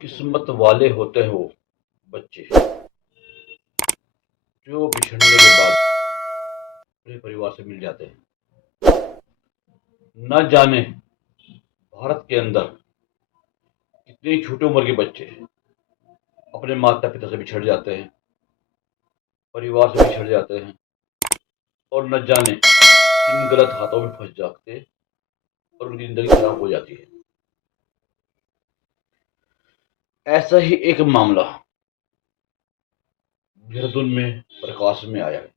किस्मत वाले होते हो बच्चे जो बिछड़ने के बाद अपने परिवार से मिल जाते हैं। न जाने भारत के अंदर कितने छोटी उम्र के बच्चे अपने माता पिता से बिछड़ जाते हैं, परिवार से बिछड़ जाते हैं और न जाने किन गलत हाथों में फंस जाते और उनकी जिंदगी खराब हो जाती है। ऐसा ही एक मामला देहरादून में प्रकाश में आया है।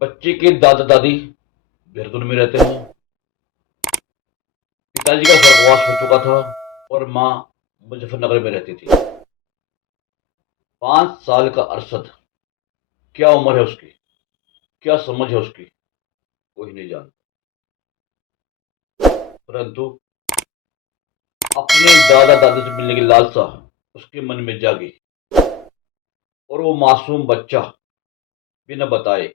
बच्चे के दादा दादी देहरादून में रहते हैं। पिताजी का स्वर्गवास हो चुका था और माँ मुजफ्फरनगर में रहती थी। 5 साल का अरशद, क्या उम्र है उसकी, क्या समझ है उसकी, कोई नहीं जानता। परंतु अपने दादा दादी से मिलने की लालसा उसके मन में जागी और वो मासूम बच्चा बिना बताए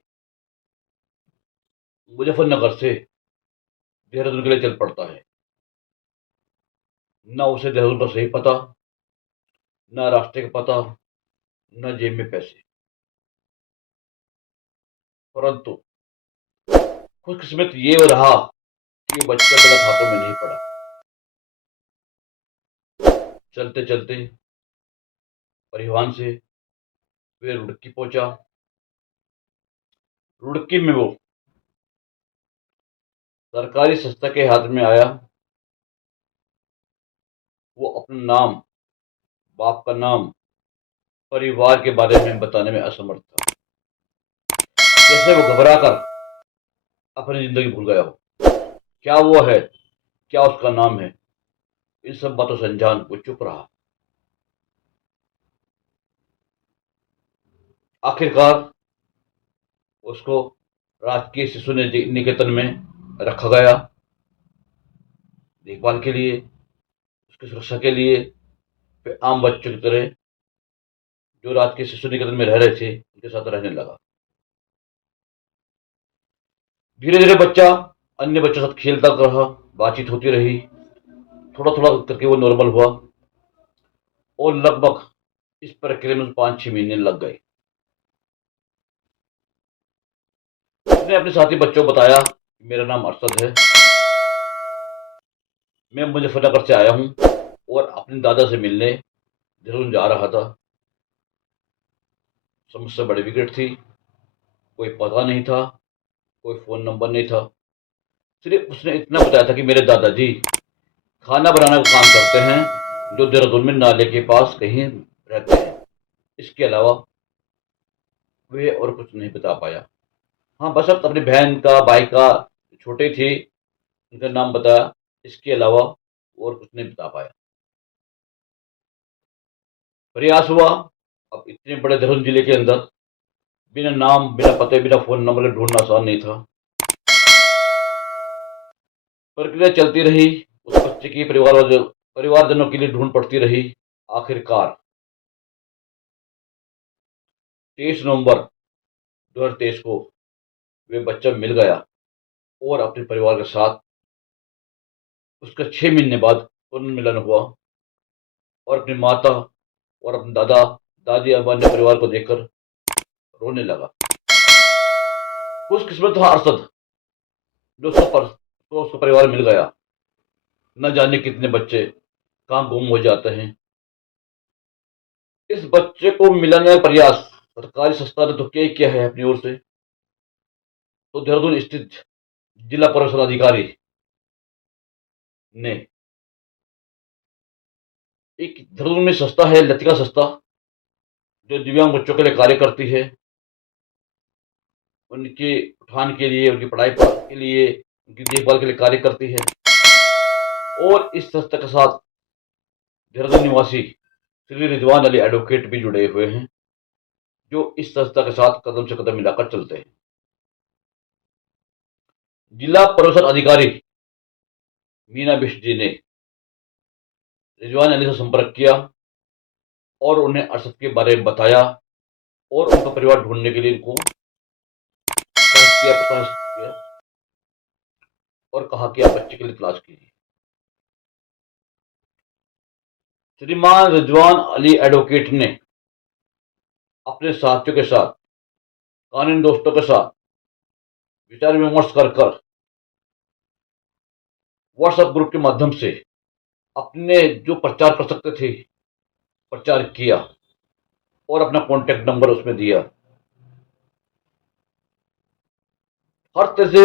मुजफ्फरनगर से देहरादून के लिए चल पड़ता है। न उसे देहरादून का सही पता, न रास्ते का पता, न जेब में पैसे। परंतु खुशकिस्मत ये रहा कि बच्चा गलत हाथों में नहीं पड़ा। चलते चलते परिवहन से वे रुड़की पहुंचा। रुड़की में वो सरकारी संस्था के हाथ में आया। वो अपना नाम, बाप का नाम, परिवार के बारे में बताने में असमर्थ था। जैसे वो घबरा कर अपनी जिंदगी भूल गया हो। क्या वो है, क्या उसका नाम है, इन सब बातों से अनजान वो चुप रहा। आखिरकार उसको राजकीय शिशु निकेतन में रखा गया, देखभाल के लिए, उसकी सुरक्षा के लिए। फिर आम बच्चों की तरह जो राजकीय शिशु निकेतन में रह रहे थे उनके साथ रहने लगा। धीरे धीरे बच्चा अन्य बच्चों के साथ खेलता रहा, बातचीत होती रही। थोड़ा थोड़ा करके वो नॉर्मल हुआ और लगभग इस प्रक्रिया में 5-6 महीने लग गए। उसने अपने साथी बच्चों को बताया, मेरा नाम अरशद है, मैं मुजफ्फरनगर से आया हूँ और अपने दादा से मिलने देहरादून जा रहा था। समस्या बड़ी विकट थी, कोई पता नहीं था, कोई फ़ोन नंबर नहीं था। सिर्फ उसने इतना बताया था कि मेरे दादाजी खाना बनाने का काम करते हैं, जो देहरादून में नाले के पास कहीं रहते हैं। इसके अलावा वे और कुछ नहीं बता पाया। हाँ, बस अब अपनी बहन का, भाई का, छोटे थे, उनका नाम बताया। इसके अलावा और कुछ नहीं बता पाया। प्रयास हुआ, अब इतने बड़े देहरादून जिले के अंदर बिना नाम, बिना पते, बिना फ़ोन नंबर के ढूँढना आसान नहीं था। प्रक्रिया चलती रही, उस बच्चे की परिवारजनों के लिए ढूँढ पड़ती रही। आखिरकार 23 नवंबर 2023 को वे बच्चा मिल गया और अपने परिवार के साथ उसका 6 महीने बाद पुनर्मिलन हुआ और अपनी माता और अपने दादा दादी और अन्य परिवार को देखकर रोने लगा। खुशकिस्मत था अरशद, जो उसको परिवार मिल गया। न जाने कितने बच्चे कहाँ गुम हो जाते हैं। इस बच्चे को मिलाने का प्रयास सरकारी संस्था ने तो किया ही किया है अपनी ओर से। तो देहरादून स्थित जिला प्रशासन अधिकारी ने एक, देहरादून में संस्था है लतिका संस्था, जो दिव्यांग बच्चों के लिए कार्य करती है, उनके उत्थान के लिए, उनकी पढ़ाई के लिए, उनकी देखभाल के लिए कार्य करती है। और इस संस्था के साथ देहरादून निवासी श्री रिजवान अली एडवोकेट भी जुड़े हुए हैं, जो इस संस्था के साथ कदम से कदम मिलाकर चलते हैं। जिला प्रशासन अधिकारी मीना बिष्ट जी ने रिजवान अली से संपर्क किया और उन्हें अरशद के बारे में बताया और उनका परिवार ढूंढने के लिए उनको प्रयास किया। और कहा कि आप बच्चे के लिए तलाश कीजिए। श्रीमान रिजवान अली एडवोकेट ने अपने साथियों के साथ, कानूनी दोस्तों के साथ विचार विमर्श कर कर व्हाट्सएप ग्रुप के माध्यम से अपने जो प्रचार कर सकते थे प्रचार किया और अपना कॉन्टैक्ट नंबर उसमें दिया। हर तरह से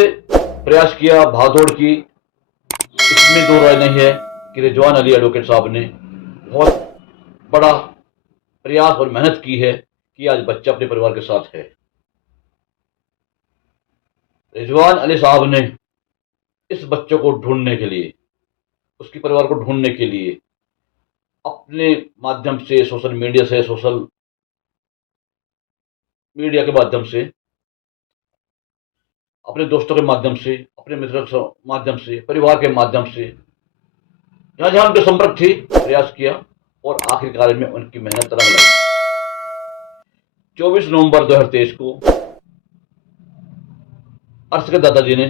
प्रयास किया, भागदौड़ की। इसमें दो राय नहीं है कि रिजवान अली एडवोकेट साहब ने बहुत बड़ा प्रयास और मेहनत की है कि आज बच्चा अपने परिवार के साथ है। रिजवान अली साहब ने इस बच्चे को ढूंढने के लिए, उसके परिवार को ढूंढने के लिए अपने माध्यम से, सोशल मीडिया के माध्यम से, अपने दोस्तों के माध्यम से, अपने मित्रों के माध्यम से, परिवार के माध्यम से, जहां जहां उनके संपर्क थी, प्रयास किया और आखिरकार में उनकी मेहनत रंग लाई। 24 नवंबर 2023 को अर्श के दादाजी ने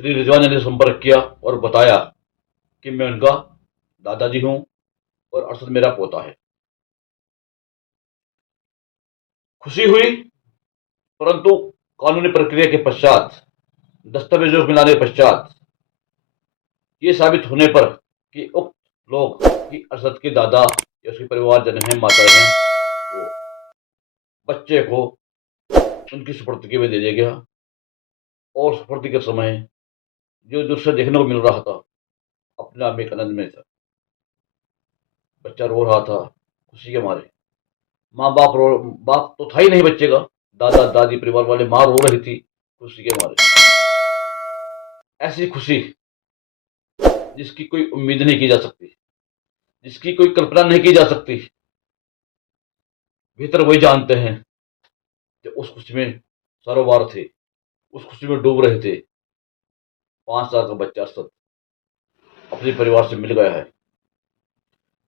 श्री रिजवान अली से संपर्क किया और बताया कि मैं उनका दादाजी हूं और अरशद मेरा पोता है। खुशी हुई, परंतु कानूनी प्रक्रिया के पश्चात, दस्तावेजों को मिलाने के पश्चात ये साबित होने पर कि उक्त लोग कि अरशद के दादा या उसके परिवारजन हैं, माता हैं, वो बच्चे को उनकी सुपुर्दगी में दे दिया गया। और सुपुर्दगी के समय जो दृश्य देखने को मिल रहा था, अपने आप में एक आनंद में था। बच्चा रो रहा था खुशी के मारे। बाप तो था ही नहीं बच्चे का, दादा दादी परिवार वाले, माँ रो रही थी खुशी के मारे। ऐसी खुशी जिसकी कोई उम्मीद नहीं की जा सकती, जिसकी कोई कल्पना नहीं की जा सकती, भीतर वही जानते हैं कि उस खुशी में सरोवर थे, उस खुशी में डूब रहे थे। 5 साल का बच्चा अरशद अपने परिवार से मिल गया है।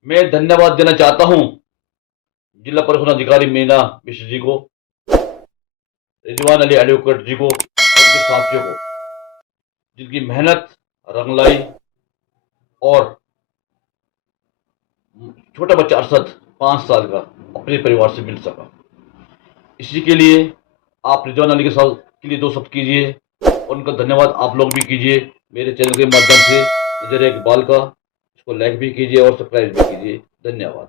मैं धन्यवाद देना चाहता हूं जिला परिवहन अधिकारी मीना मिश्र जी को, रिजवान अली एडवोकेट जी को और उनके साथियों को, जिनकी मेहनत रंग लाई और छोटा बच्चा अरशद 5 साल का अपने परिवार से मिल सका। इसी के लिए आप रिजवान अली के साथ के लिए 2 शब्द कीजिए। उनका धन्यवाद आप लोग भी कीजिए मेरे चैनल के माध्यम से। नजर इकबाल का इसको लाइक भी कीजिए और सब्सक्राइब भी कीजिए। धन्यवाद।